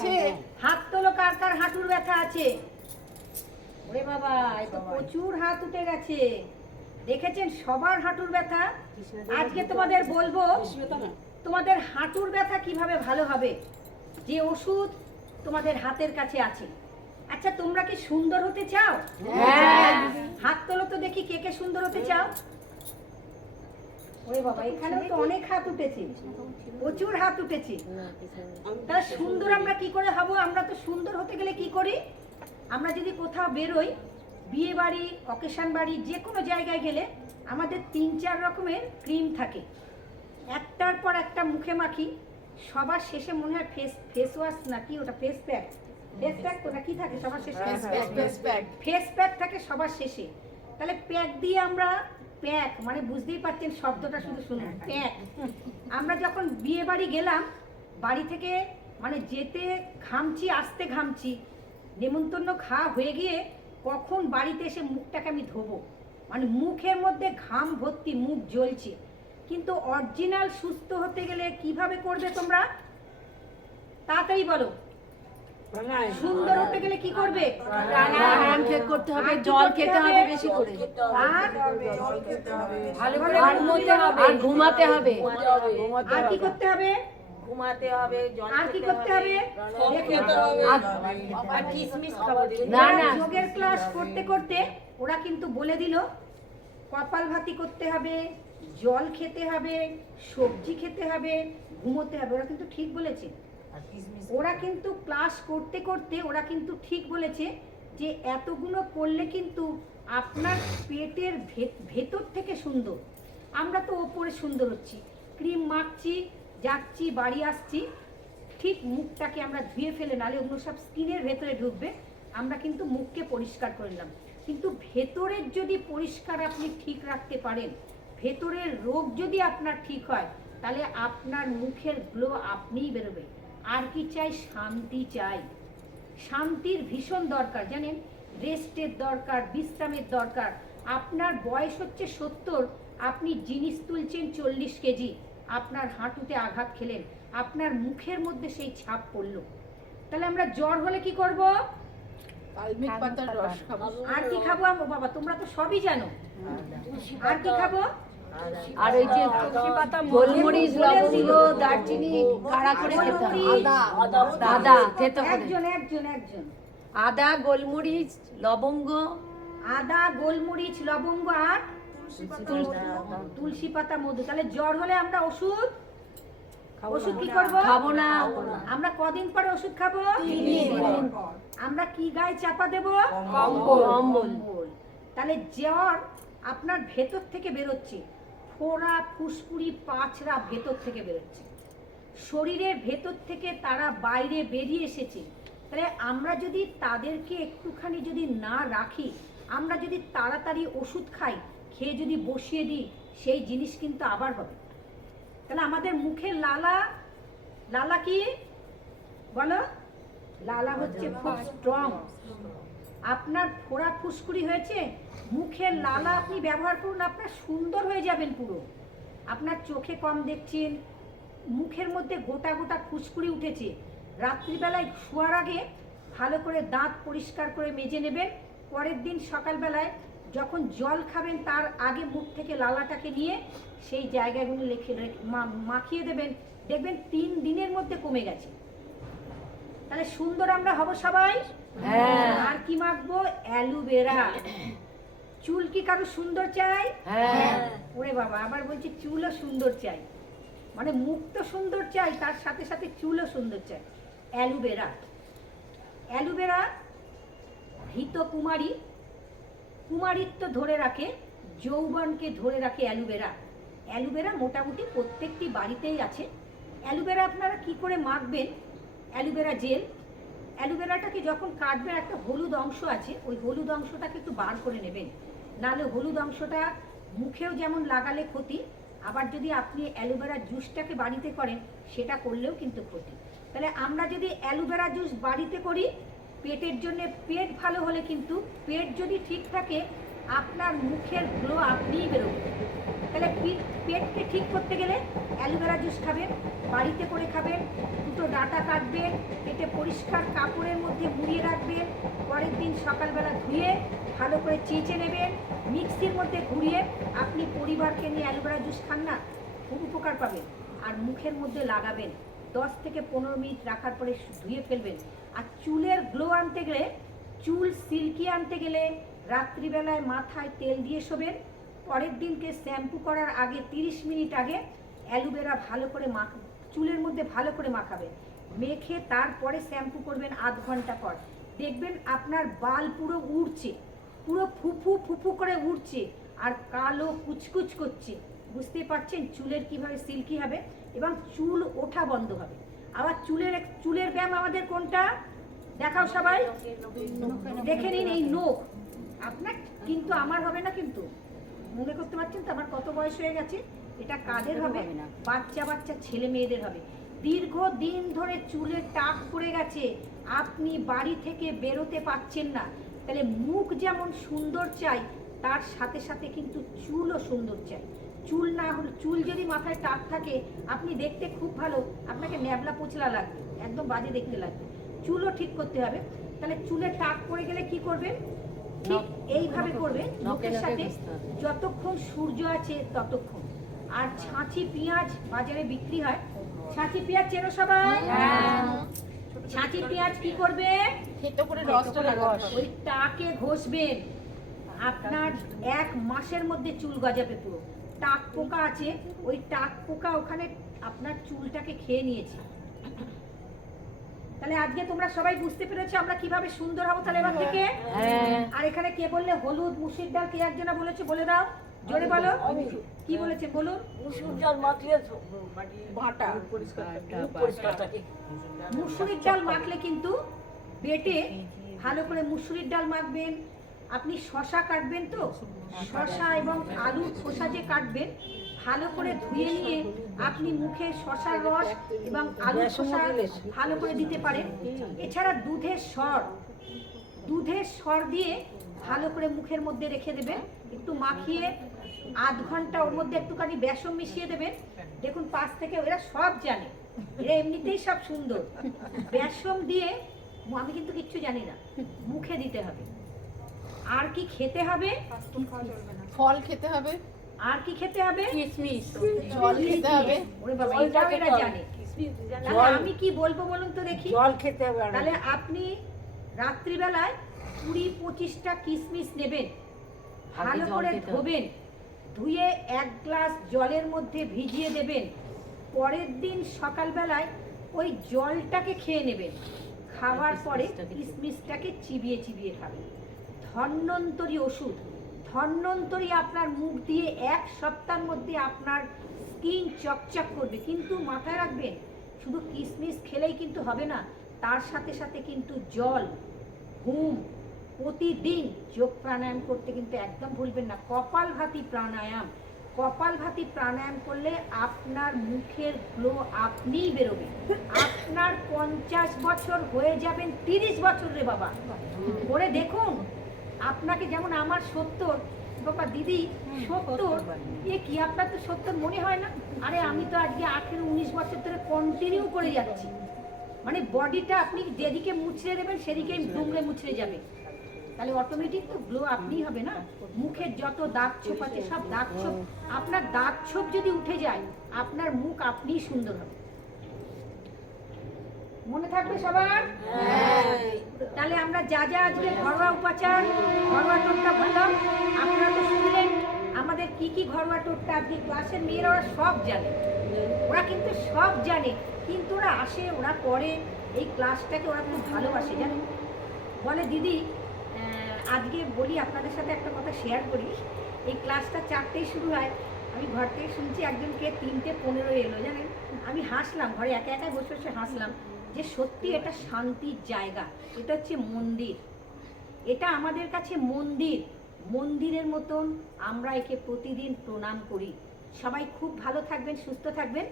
আছে? হাত তোলো কার কার হাঁটুর ব্যথা আছে? ওরে বাবা এ তো প্রচুর হাত উঠে গেছে। দেখেছেন সবার হাঁটুর ব্যথা? আজকে তোমাদের বলব তোমাদের হাঁটুর ব্যথা কীভাবে ভালো হবে? যে ওষুধ তোমাদের হাতের কাছে আছে। আচ্ছা তোমরা কি সুন্দর হতে চাও? হ্যাঁ। হাত তোলো তো দেখি কে কে সুন্দর হতে চাও। ওরে বাবা এখানেও তো অনেক হাত উঠেছে। প্রচুর হাত উঠেছে। তাহলে সুন্দর আমরা কি করে হব? আমরা তো সুন্দর হতে গেলে কি করি? আমরা যদি কোথাও বেরোই বিয়ে বাড়ি অকেশন বাড়ি যে কোনো জায়গায় গেলে আমাদের তিন চার রকমের ক্রিম থাকে। একটার পর একটা মুখে মাখি সবার শেষে মনে হয় ফেস ফেস ওয়াশ না কি ওটা ফেস প্যাক ফেস প্যাক তো না কি থাকে? সবার শেষে। ফেস প্যাক থাকে সবার শেষে। তাহলে প্যাক দিয়ে আমরা প্যাক মানে বুঝতেই পারছেন শব্দটা শুধু শুনুন প্যাক। আমরা যখন বিয়ে বাড়ি গেলাম, বাড়ি থেকে মানে যেতে ঘামছি, আসতে ঘামছি, নেমন্তন্ন খাওয়া হয়ে গিয়ে কখন বাড়িতে এসে মুখটাকে আমি ধোবো? মানে মুখের মধ্যে ঘাম ভর্তি, মুখ জ্বলছে। কিন্তু অরিজিনাল সুস্থ হতে গেলে কীভাবে করবে তোমরা? তাড়াতাড়ি বলো। সুন্দর হতে গেলে কি করবে? প্রাণায়াম করতে হবে জল খেতে হবে বেশি করে। আর ভালো করে ঘুমোতে হবে। আর ঘুমাতে হবে। আর কি করতে হবে? ঘুমাতে হবে জল আর কি করতে হবে। আর কিশমিশ খাব। না না। যোগের ক্লাস করতে করতে ওরা কিন্তু বলে দিল কপাল ভাতি করতে হবে জল খেতে হবে সবজি খেতে হবে ঘুমোতে হবে। ওরা কিন্তু ঠিক বলেছে। ওরা কিন্তু ক্লাস করতে করতে, ওরা কিন্তু ঠিক বলেছে যে এতগুলো করলে কিন্তু আপনার পেটের ভেতর থেকে সুন্দর। আমরা তো ওপরে সুন্দর হচ্ছি। ক্রিম মাখছি, যাচ্ছি, বাড়ি আসছি, ঠিক মুখটাকে আমরা ধুয়ে ফেলে, নালে ওগুলো সব স্কিনের ভেতরে ঢুকবে, আমরা কিন্তু মুখকে পরিষ্কার করে নিলাম। কিন্তু ভেতরের যদি পরিষ্কার আপনি ঠিক রাখতে পারেন, ভেতরের রোগ যদি আপনার ঠিক হয়, তাহলে আপনার মুখের গ্লো আপনিই বেরোবে। আর কি চাই? শান্তি চাই। শান্তির ভীষণ দরকার জানেন? রেস্টের দরকার বিশ্রামের দরকার। আপনার বয়স হচ্ছে সত্তর আপনি জিনিস তুলছেন চল্লিশ কেজি আপনার হাঁটুতে আঘাত খেলেন আপনার মুখের মধ্যে সেই ছাপ পড়ল। তাহলে আমরা জ্বর হলে কি করব? আর কি খাব বাবা তোমরা তো সবই জানো। আর কি খাব? আর ওই যে গোলমরিচ লবঙ্গ দারচিনি কাড়া করে খেতে হবে। আদা। আদা খেতে হবে। একজন একজন একজন। আদা গোলমরিচ লবঙ্গ। আদা গোলমরিচ লবঙ্গ আর তুলসী পাতা মধু। তাহলে জ্বর হলে আমরা ওষুধ? ওষুধ কি করব? খাব না। আমরা কদিন পরে ওষুধ খাব? আমরা কি গায়ে চাপা দেব। কম্বল। তাহলে জ্বর আপনার ভেতর থেকে বেরোচ্ছে। ফোড়া ফুসকুড়ি পাঁচরা ভেতর থেকে বেরোচ্ছে। শরীরের ভেতর থেকে তারা বাইরে বেরিয়ে এসেছে। তাহলে আমরা যদি তাদেরকে একটুখানি যদি না রাখি আমরা যদি তাড়াতাড়ি ওষুধ খাই খেয়ে যদি বসিয়ে দিই সেই জিনিস কিন্তু আবার হবে। তাহলে আমাদের মুখে লালা লালা কি? বলো? লালা হচ্ছে খুব স্ট্রং আপনার ফোড়া ফুসকুড়ি হয়েছে, মুখের লালা আপনি ব্যবহার করুন, আপনার সুন্দর হয়ে যাবেন পুরো। আপনার চোখে কম দেখছেন, মুখের মধ্যে গোটা গোটা ফুসকুড়ি উঠেছে। রাত্রিবেলায় শোয়ার আগে ভালো করে দাঁত পরিষ্কার করে মেজে নেবেন। পরের দিন সকালবেলায় যখন জল খাবেন, তার আগে মুখ থেকে লালাটাকে নিয়ে সেই জায়গাগুলো লেখে মাখিয়ে দেবেন। দেখবেন তিন দিনের মধ্যে কমে গেছে। তাহলে সুন্দর আমরা হব সবাই। হ্যাঁ। আর কি মাখবো? অ্যালোভেরা। চুল কি কারও সুন্দর চাই? হ্যাঁ। ওরে বাবা আবার বলছি চুলও সুন্দর চাই। মানে মুখ তো সুন্দর চাই তার সাথে সাথে চুলও সুন্দর চাই। অ্যালোভেরা। অ্যালোভেরা ভীত কুমারী। কুমারিত্ব ধরে রাখে যৌবনকে ধরে রাখে অ্যালোভেরা। অ্যালোভেরা মোটামুটি প্রত্যেকটি বাড়িতেই আছে। অ্যালোভেরা আপনারা কি করে মাখবেন? Aloe vera gel. অ্যালোভেরাটাকে যখন কাটবেন একটা হলুদ অংশ আছে, ওই হলুদ অংশটাকে একটু বার করে নেবেন। নাহলে হলুদ অংশটা মুখেও যেমন লাগালে ক্ষতি, আবার যদি আপনি অ্যালোভেরার জুসটাকে বাড়িতে করেন, সেটা করলেও কিন্তু ক্ষতি। তাহলে আমরা যদি অ্যালোভেরা জুস বাড়িতে করি, পেটের জন্য পেট ভালো হলে কিন্তু পেট যদি ঠিক থাকে, আপনার মুখের গ্লো আপনিই বেরোবে। তাহলে পেটকে ঠিক করতে গেলে অ্যালোভেরা জুস খাবেন, বাড়িতে করে খাবেন, দুটো ডাটা কাটবেন কেটে পরিষ্কার কাপড়ের মধ্যে মুড়িয়ে রাখবেন, পরের দিন সকালবেলা ধুয়ে ভালো করে চেঁচে নেবেন, মিক্সির মধ্যে ঘুরিয়ে আপনি পরিবারকে নিয়ে অ্যালোভেরা জুস খান না, খুব উপকার পাবেন। আর মুখের মধ্যে লাগাবেন, দশ থেকে পনেরো মিনিট রাখার পরে ধুয়ে ফেলবেন। আর চুলের গ্লো আনতে গেলে, চুল সিল্কি আনতে গেলে রাত্রিবেলায় মাথায় তেল দিয়ে শোবেন। পরের দিনকে শ্যাম্পু করার আগে তিরিশ মিনিট আগে অ্যালোভেরা ভালো করে মাখ, চুলের মধ্যে ভালো করে মাখাবেন। মেখে তারপরে শ্যাম্পু করবেন আধ ঘণ্টা পর। দেখবেন আপনার বাল পুরো উড়ছে পুরো ফুফু ফুফু করে উড়ছে আর কালো কুচকুচ করছে। বুঝতে পারছেন চুলের কীভাবে সিল্কি হবে এবং চুল ওঠা বন্ধ হবে। আবার চুলের চুলের ব্যায়াম আমাদের কোনটা? দেখাও সবাই। দেখে নিন এই নোখ। আপনার কিন্তু আমার হবে না কিন্তু। মনে করতে পারছেন তো আমার কত বয়স হয়ে গেছে? এটা কাদের হবে? বাচ্চা বাচ্চা ছেলে মেয়েদের হবে। দীর্ঘ দিন ধরে চুলের টাক পড়ে গেছে। আপনি বাড়ি থেকে বেরোতে পারছেন না। তাহলে মুখ যেমন সুন্দর চাই তার সাথে সাথে কিন্তু চুলও সুন্দর চাই। চুল না হলে চুল যদি মাথায় টাক থাকে আপনি দেখতে খুব ভালো। আপনাকে ন্যাবলা পোচলা লাগবে একদম বাজে দেখতে লাগবে। চুলও ঠিক করতে হবে। তাহলে চুলে টাক পড়ে গেলে কি করবেন? ঠিক এইভাবে করবে নখের সাথে যতক্ষণ সূর্য আছে ততক্ষণ। আর ছাঁচি পেঁয়াজ বাজারে বিক্রি হয় ছাঁচি পেঁয়াজ চেনো সবাই? ছাঁচি পেঁয়াজ কি করবে? থেতো করে রসটা লাগাতে ওই টাকে ঘষবেন। আপনার এক মাসের মধ্যে চুল গজাবে পুরো। টাক পোকা আছে। ওই টাক পোকা ওখানে আপনার চুলটাকে খেয়ে নিয়েছে। তাহলে আজকে তোমরা সবাই বুঝতে পেরেছ আমরা কীভাবে সুন্দর হব তাহলে এবার থেকে? আর এখানে কে বললে? হলুদ মুসির ডাল কে একজনা বলেছে বলে দাও। জোরে বলো। কি বলেছে বলুন। মুসুর ডাল মাখলে বাটা মুসুরির ডাল মাখলে কিন্তু বেটে ভালো করে মুসুরির ডাল মাখবেন। আপনি শশা কাটবেন তো শশা এবং আলুর খোসা যে কাটবেন ভালো করে ধুয়ে নিয়ে আপনি মুখে শশার রস এবং আলুর খোসা ভালো করে দিতে পারেন। এছাড়া দুধের সর দুধের সর দিয়ে ভালো করে মুখের মধ্যে রেখে দেবেন। একটু মাখিয়ে আধ ঘণ্টা ওর মধ্যে একটুখানি বেসন মিশিয়ে দেবেন। দেখুন পাশ থেকে এরা সব জানে। এরা এমনিতেই সব সুন্দর। বেসন দিয়ে আমি কিন্তু কিচ্ছু জানি না। মুখে দিতে হবে। আর কি খেতে হবে? ফল খেতে হবে। আর কি খেতে হবে? কিশমিশ জল খেতে হবে। ওরে বাবা জলটা এরা জানে। তাহলে আমি কি বলব বলুন তো দেখি? জল খেতে হবে তাহলে আপনি রাত্রিবেলায় কুড়ি পঁচিশটা কিশমিশ নেবেন। ভালো করে ধোবেন। ধুয়ে এক গ্লাস জলের মধ্যে ভিজিয়ে দেবেন। পরের দিন সকালবেলায় ওই জলটাকে খেয়ে নেবেন। খাওয়ার পরে কিশমিশটাকে চিবিয়ে চিবিয়ে খাবেন। ধন্বন্তরী ওষুধ। ধন্বন্তরী আপনার মুখ দিয়ে এক সপ্তাহের মধ্যে আপনার স্কিন চকচক করবে। কিন্তু মাথায় রাখবেন শুধু কিশমিশ খেলেই কিন্তু হবে না তার সাথে সাথে কিন্তু জল ঘুম প্রতিদিন যোগ প্রাণায়াম করতে কিন্তু একদম ভুলবেন না। কপালভাতি প্রাণায়াম। কপালভাতি প্রাণায়াম করলে আপনার মুখের গ্লো আপনিই বেরোবে। আপনার পঞ্চাশ বছর হয়ে যাবেন তিরিশ বছর রে বাবা। করে দেখুন আপনাকে যেমন আমার সত্তর বাবা দিদি সত্তর? এ কি আপনার তো সত্তর মনে হয় না? আরে আমি তো আজকে আঠেরো উনিশ বছর ধরে কন্টিনিউ করে যাচ্ছি। মানে বডিটা আপনি যেদিকে মুছড়ে দেবেন সেদিকেই দুমড়ে মুছড়ে যাবে। তাহলে অটোমেটিক তো গ্লো আপনিই হবে না? মুখের যত দাগ ছোপ আছে সব দাগ ছোপ। আপনার দাগ ছোপ যদি উঠে যায় আপনার মুখ আপনিই সুন্দর হবে। মনে থাকবে সবার? তাহলে আমরা যা যা আজকে ঘরোয়া উপাচার ঘরোয়া টোটকা বললাম আপনারা তো শুনলেন আমাদের কি কি ঘরোয়া টোটকা আজকে ক্লাসের মেয়েরা ওরা সব জানে। ওরা কিন্তু সব জানে কিন্তু ওরা আসে ওরা করে এই ক্লাসটাকে ওরা খুব ভালোবাসে জানেন? বলে দিদি আজকে বলি, আপনাদের সাথে একটা কথা শেয়ার করি। এই ক্লাসটা চারটেই শুরু হয়। আমি ঘর থেকে শুনছি একজনকে তিনটে পনেরো এলো, জানেন? আমি হাসলাম, ঘরে একা একা বসে বসে হাসলাম যে সত্যি এটা শান্তির জায়গা। এটা হচ্ছে মন্দির। এটা আমাদের কাছে মন্দির। মন্দিরের মতন আমরা একে প্রতিদিন প্রণাম করি। সবাই খুব ভালো থাকবেন, সুস্থ থাকবেন।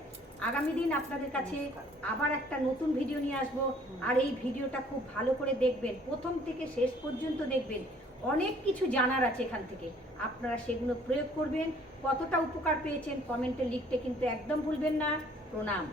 আগামী দিন আপনাদের কাছে আবার একটা নতুন ভিডিও নিয়ে আসব। আর এই ভিডিওটা খুব ভালো করে দেখবেন, প্রথম থেকে শেষ পর্যন্ত দেখবেন। অনেক কিছু জানার আছে এখান থেকে। আপনারা সেগুলো প্রয়োগ করবেন। কতটা উপকার পেয়েছেন কমেন্টে লিখতে কিন্তু একদম ভুলবেন না। প্রণাম।